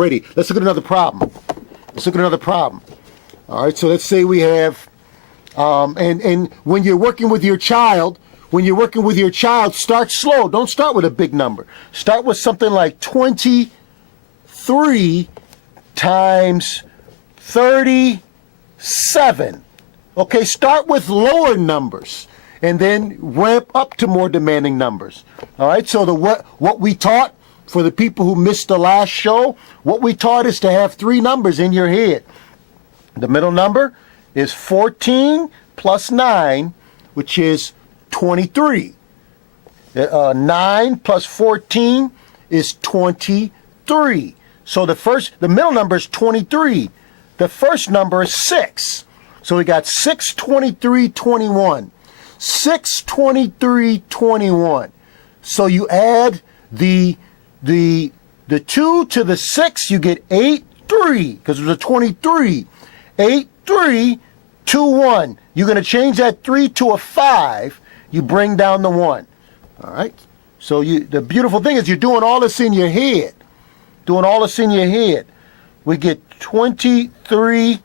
already. Let's look at another problem. Let's look at another problem. All right, so let's say we have, and when you're working with your child, start slow. Don't start with a big number. Start with something like 23 times 37. Okay, start with lower numbers and then ramp up to more demanding numbers. All right, so what we taught, for the people who missed the last show, what we taught is to have three numbers in your head. The middle number is 14 plus 9, which is 23. 9 plus 14 is 23. So the middle number is 23. The first number is 6. So we got 6, 23, 21. 6, 23, 21. So you add the 2 to the 6, you get 8, 3, because it was a 23. 8, 3, 2, 1. You're going to change that 3 to a 5. You bring down the 1. All right? So the beautiful thing is you're doing all this in your head. We get 23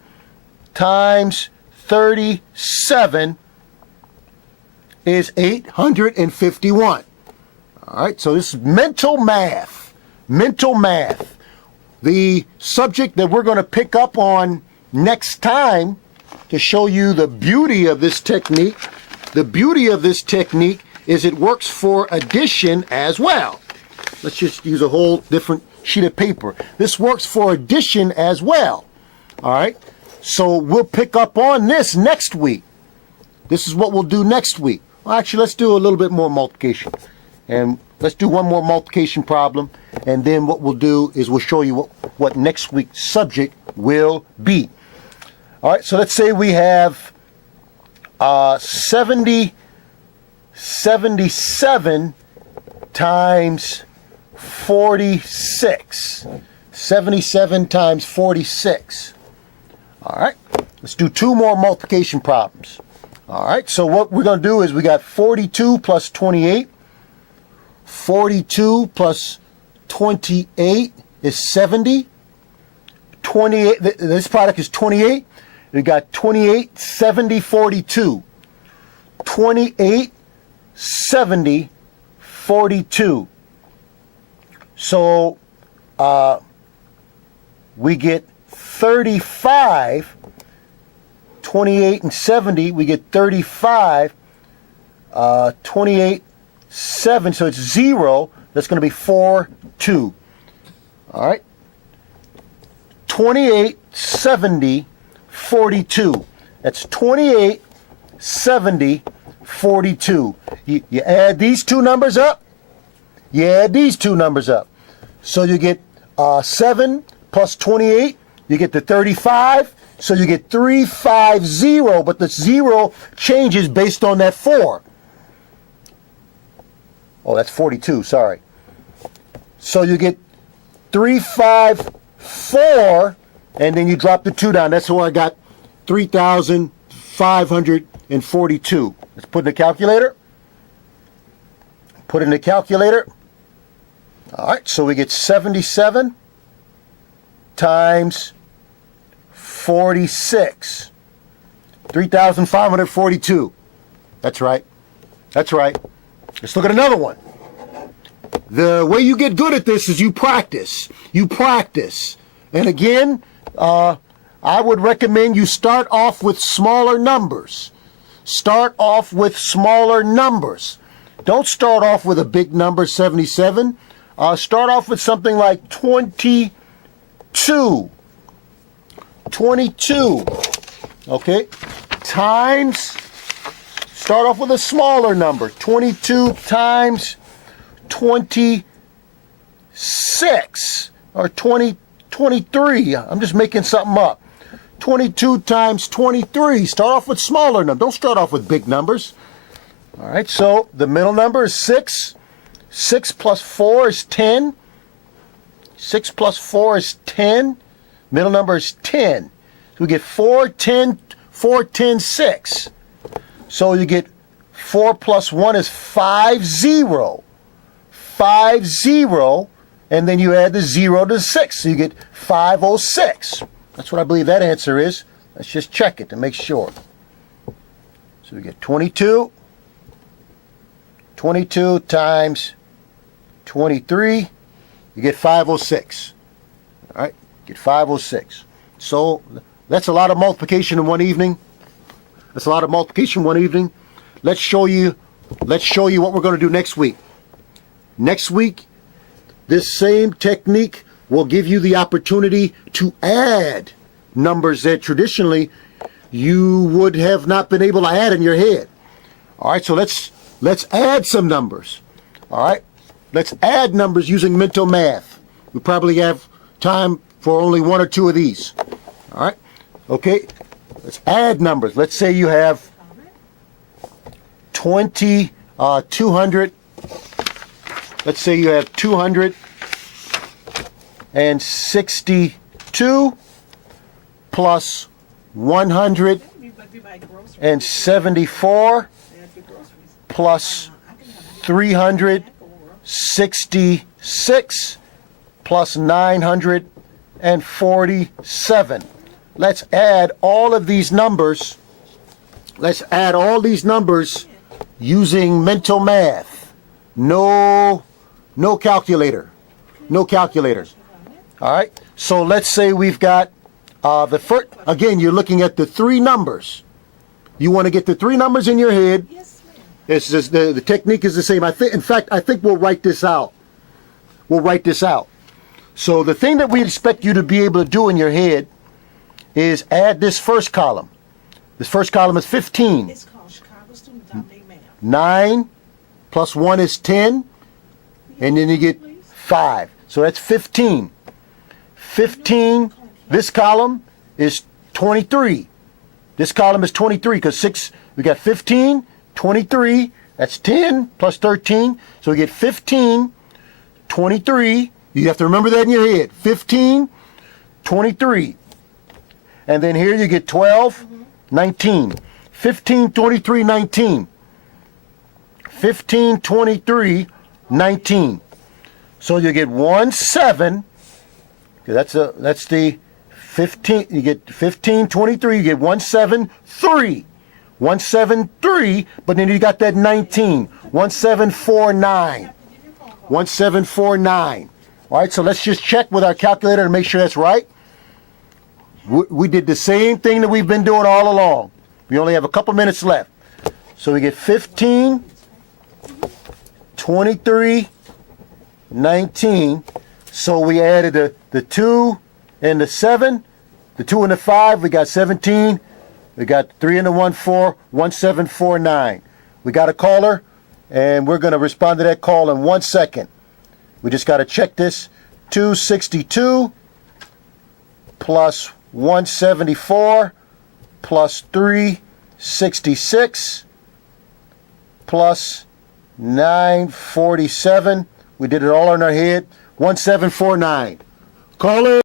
times 37 is 851. All right, so this is mental math. The subject that we're going to pick up on next time to show you the beauty of this technique. The beauty of this technique is it works for addition as well. Let's just use a whole different sheet of paper. This works for addition as well. All right, so we'll pick up on this next week. This is what we'll do next week. Well, actually, let's do a little bit more multiplication. And let's do one more multiplication problem. And then what we'll do is we'll show you what next week's subject will be. All right, so let's say we have 77 times 46. 77 times 46. All right, let's do two more multiplication problems. All right, so what we're going to do is we got 42 plus 28. 42 plus 28 is 70. 28, this product is 28. We got 28, 70, 42. 28, 70, 42. So we get 35. 28 and 70, we get 35. 28, 7, so it's 0. That's going to be 4, 2. All right. 28, 70, 42. That's 28, 70, 42. You add these two numbers up. So you get 7 plus 28. You get the 35. So you get 350, but the 0 changes based on that 4. Oh, that's 42, sorry. So you get 354, and then you drop the 2 down. That's where I got 3,542. Let's put in the calculator. All right, so we get 77 times 46. 3,542. That's right. Let's look at another one. The way you get good at this is you practice. And again, I would recommend you start off with smaller numbers. Don't start off with a big number, 77. Start off with something like 22. 22. Okay? Times. Start off with a smaller number. 22 times 26. Or 23. I'm just making something up. 22 times 23. Start off with smaller numbers. Don't start off with big numbers. All right, so the middle number is 6. 6 plus 4 is 10. 6 plus 4 is 10. Middle number is 10. So we get 4, 10, 6. So you get 4 plus 1 is 5, 0. 5, 0. and then you add the 0 to 6, so you get 506. That's what I believe that answer is. Let's just check it to make sure. So we get 22. 22 times 23, you get 506. All right, get 506. So that's a lot of multiplication in one evening. That's a lot of multiplication in one evening. Let's show you what we're going to do next week. Next week, this same technique will give you the opportunity to add numbers that traditionally you would have not been able to add in your head. All right, so let's add some numbers. All right, let's add numbers using mental math. We probably have time for only one or two of these. All right, okay, let's add numbers. Let's say you have 200. Let's say you have 262 plus 174 plus 366 plus 947. Let's add all of these numbers. Let's add all these numbers using mental math. No calculator. No calculator. All right. So let's say we've got the first. Again, you're looking at the three numbers. You want to get the three numbers in your head. Yes, ma'am. It's just the technique is the same. In fact, I think we'll write this out. We'll write this out. So the thing that we expect you to be able to do in your head is add this first column. This first column is 15. It's called Chicago Student Dominate Math. 9 plus 1 is 10, and then you get 5. So that's 15. 15, this column is 23. This column is 23 because 6, we got 15, 23, that's 10 plus 13. So we get 15, 23. You have to remember that in your head. 15, 23. And then here you get 12, 19. 15, 23, 19. 15, 23, 19. So you get 1, 7. That's the 15. You get 15, 23. You get 1, 7, 3. 1, 7, 3. But then you got that 19. 1, 7, 4, 9. 1, 7, 4, 9. All right. So let's just check with our calculator to make sure that's right. We did the same thing that we've been doing all along. We only have a couple minutes left. So we get 15, 23, 19. So we added the 2 and the 7, the 2 and the 5. We got 17. We got 3 and the 1, 4, 1, 7, 4, 9. We got a caller, and we're going to respond to that call in 1 second. We just got to check this. 262 plus 174 plus 366 plus 947. We did it all in our head. 1749. Caller.